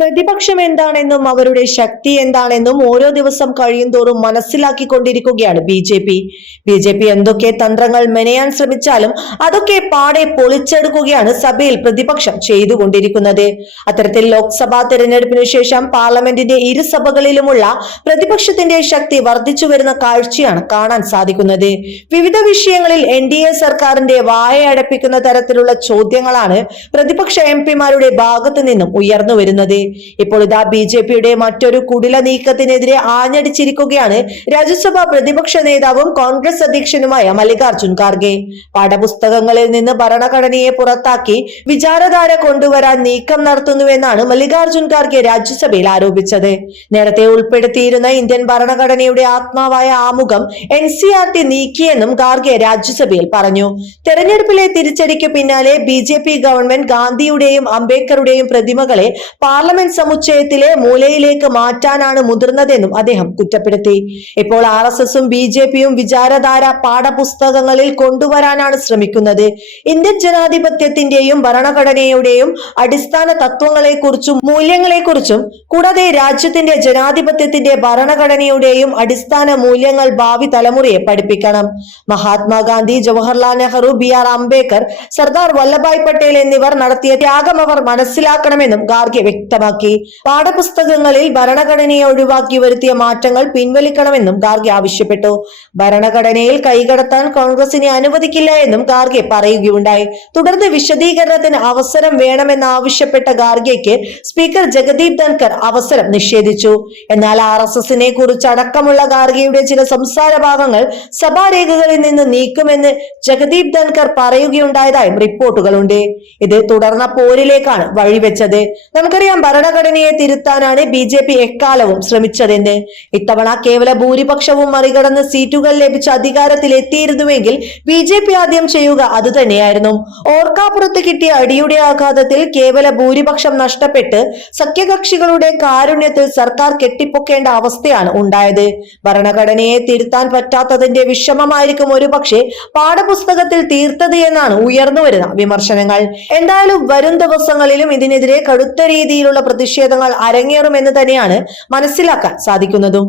പ്രതിപക്ഷം എന്താണെന്നും അവരുടെ ശക്തി എന്താണെന്നും ഓരോ ദിവസം കഴിയുന്തോറും മനസ്സിലാക്കിക്കൊണ്ടിരിക്കുകയാണ് B J P. B J P എന്തൊക്കെ തന്ത്രങ്ങൾ മെനയാൻ ശ്രമിച്ചാലും അതൊക്കെ പാടെ പൊളിച്ചെടുക്കുകയാണ് സഭയിൽ പ്രതിപക്ഷം ചെയ്തുകൊണ്ടിരിക്കുന്നത്. അത്തരത്തിൽ ലോക്സഭാ തെരഞ്ഞെടുപ്പിനു ശേഷം പാർലമെന്റിന്റെ ഇരുസഭകളിലുമുള്ള പ്രതിപക്ഷത്തിന്റെ ശക്തി വർദ്ധിച്ചു വരുന്ന കാഴ്ചയാണ് കാണാൻ സാധിക്കുന്നത്. വിവിധ വിഷയങ്ങളിൽ എൻ ഡി എ സർക്കാരിന്റെ വായയടപ്പിക്കുന്ന തരത്തിലുള്ള ചോദ്യങ്ങളാണ് പ്രതിപക്ഷ എം പിമാരുടെ ഭാഗത്തു നിന്നും ഉയർന്നു വരുന്നത്. ഇപ്പോൾ ഇതാ ബി ജെ പിയുടെ മറ്റൊരു കുടില നീക്കത്തിനെതിരെ ആഞ്ഞടിച്ചിരിക്കുകയാണ് രാജ്യസഭാ പ്രതിപക്ഷ നേതാവും കോൺഗ്രസ് അധ്യക്ഷനുമായ മല്ലികാർജുൻ ഖാർഗെ. പാഠപുസ്തകങ്ങളിൽ നിന്ന് ഭരണഘടനയെ പുറത്താക്കി വിചാരധാര കൊണ്ടുവരാൻ നീക്കം നടത്തുന്നുവെന്നാണ് മല്ലികാർജുൻ ഖാർഗെ രാജ്യസഭയിൽ ആരോപിച്ചത്. നേരത്തെ ഉൾപ്പെടുത്തിയിരുന്ന ഇന്ത്യൻ ഭരണഘടനയുടെ ആത്മാവായ ആമുഖം എൻ സി ആർ ടി നീക്കിയെന്നും ഖാർഗെ രാജ്യസഭയിൽ പറഞ്ഞു. തെരഞ്ഞെടുപ്പിലെ തിരിച്ചടിക്ക് പിന്നാലെ ബി ജെ പി ഗവൺമെന്റ് ഗാന്ധിയുടെയും അംബേദ്കറുടെയും പ്രതിമകളെ പാർലമെന്റ് സമുച്ചയത്തിലെ മൂലയിലേക്ക് മാറ്റാനാണ് മുതിർന്നതെന്നും അദ്ദേഹം കുറ്റപ്പെടുത്തി. ഇപ്പോൾ ആർ എസ് എസും ബി ജെ പിയും വിചാരധാര പാഠപുസ്തകങ്ങളിൽ കൊണ്ടുവരാനാണ് ശ്രമിക്കുന്നത്. ഇന്ത്യൻ ജനാധിപത്യത്തിന്റെയും ഭരണഘടനയുടെയും അടിസ്ഥാന തത്വങ്ങളെക്കുറിച്ചും മൂല്യങ്ങളെക്കുറിച്ചും കൂടാതെ രാജ്യത്തിന്റെ ജനാധിപത്യത്തിന്റെ ഭരണഘടനയുടെയും അടിസ്ഥാന മൂല്യങ്ങൾ ഭാവി തലമുറയെ പഠിപ്പിക്കണം. മഹാത്മാഗാന്ധി ജവഹർലാൽ നെഹ്റു ബി ആർ അംബേദ്കർ സർദാർ വല്ലഭായ് പട്ടേൽ എന്നിവർ നടത്തിയ ത്യാഗം അവർ മനസ്സിലാക്കണമെന്നും ഗാർഗെ വ്യക്തമാക്കി. പാഠപുസ്തകങ്ങളിൽ ഭരണഘടനയെ ഒഴിവാക്കി വരുത്തിയ മാറ്റങ്ങൾ പിൻവലിക്കണമെന്നും ഗാർഗെ ആവശ്യപ്പെട്ടു. ഭരണഘടനയിൽ കൈകടത്താൻ കോൺഗ്രസിനെ അനുവദിക്കില്ല എന്നും ഗാർഗെ പറയുകയുണ്ടായി. തുടർന്ന് വിശദീകരണത്തിന് അവസരം വേണമെന്ന് ആവശ്യപ്പെട്ട ഗാർഗെക്ക് സ്പീക്കർ ജഗദീപ് ധൻകർ അവസരം നിഷേധിച്ചു. എന്നാൽ ആർ എസ് എസിനെ കുറിച്ച് അടക്കമുള്ള ഗാർഗെയുടെ ചില സംസാര ഭാഗങ്ങൾ സഭാരേഖകളിൽ നിന്ന് നീക്കുമെന്ന് ജഗദീപ് ധൻകർ പറയുകയുണ്ടായതായും റിപ്പോർട്ടുകളുണ്ട്. ഇത് തുടർന്ന പോരിലേക്കാണ് വഴിവെച്ചത്. നമുക്കറിയാം ഭരണഘടനയെ തിരുത്താനാണ് ബി ജെ പി എക്കാലവും ശ്രമിച്ചതെന്ന് ഇത്തവണ കേവല ഭൂരിപക്ഷവും മറികടന്ന് സീറ്റുകൾ ലഭിച്ച അധികാരത്തിൽ എത്തിയിരുന്നുവെങ്കിൽ ബി ജെ പി ആദ്യം ചെയ്യുക അതുതന്നെയായിരുന്നു ഓർക്കാപ്പുറത്ത് കിട്ടിയ അടിയുടെ ആഘാതത്തിൽ കേവല ഭൂരിപക്ഷം നഷ്ടപ്പെട്ട് സഖ്യകക്ഷികളുടെ കാരുണ്യത്തിൽ സർക്കാർ കെട്ടിപ്പൊക്കേണ്ട അവസ്ഥയാണ് ഉണ്ടായത്. ഭരണഘടനയെ തിരുത്താൻ പറ്റാത്തതിന്റെ വിഷമമായിരിക്കും ഒരുപക്ഷെ പാഠപുസ്തകത്തിൽ തീർത്തത് എന്നാണ് ഉയർന്നു വരുന്ന വിമർശനങ്ങൾ. എന്തായാലും വരും ദിവസങ്ങളിലും ഇതിനെതിരെ കടുത്ത രീതിയിലുള്ള പ്രതിഷേധങ്ങൾ അരങ്ങേറുമെന്ന് തന്നെയാണ് മനസ്സിലാക്കാൻ സാധിക്കുന്നതും.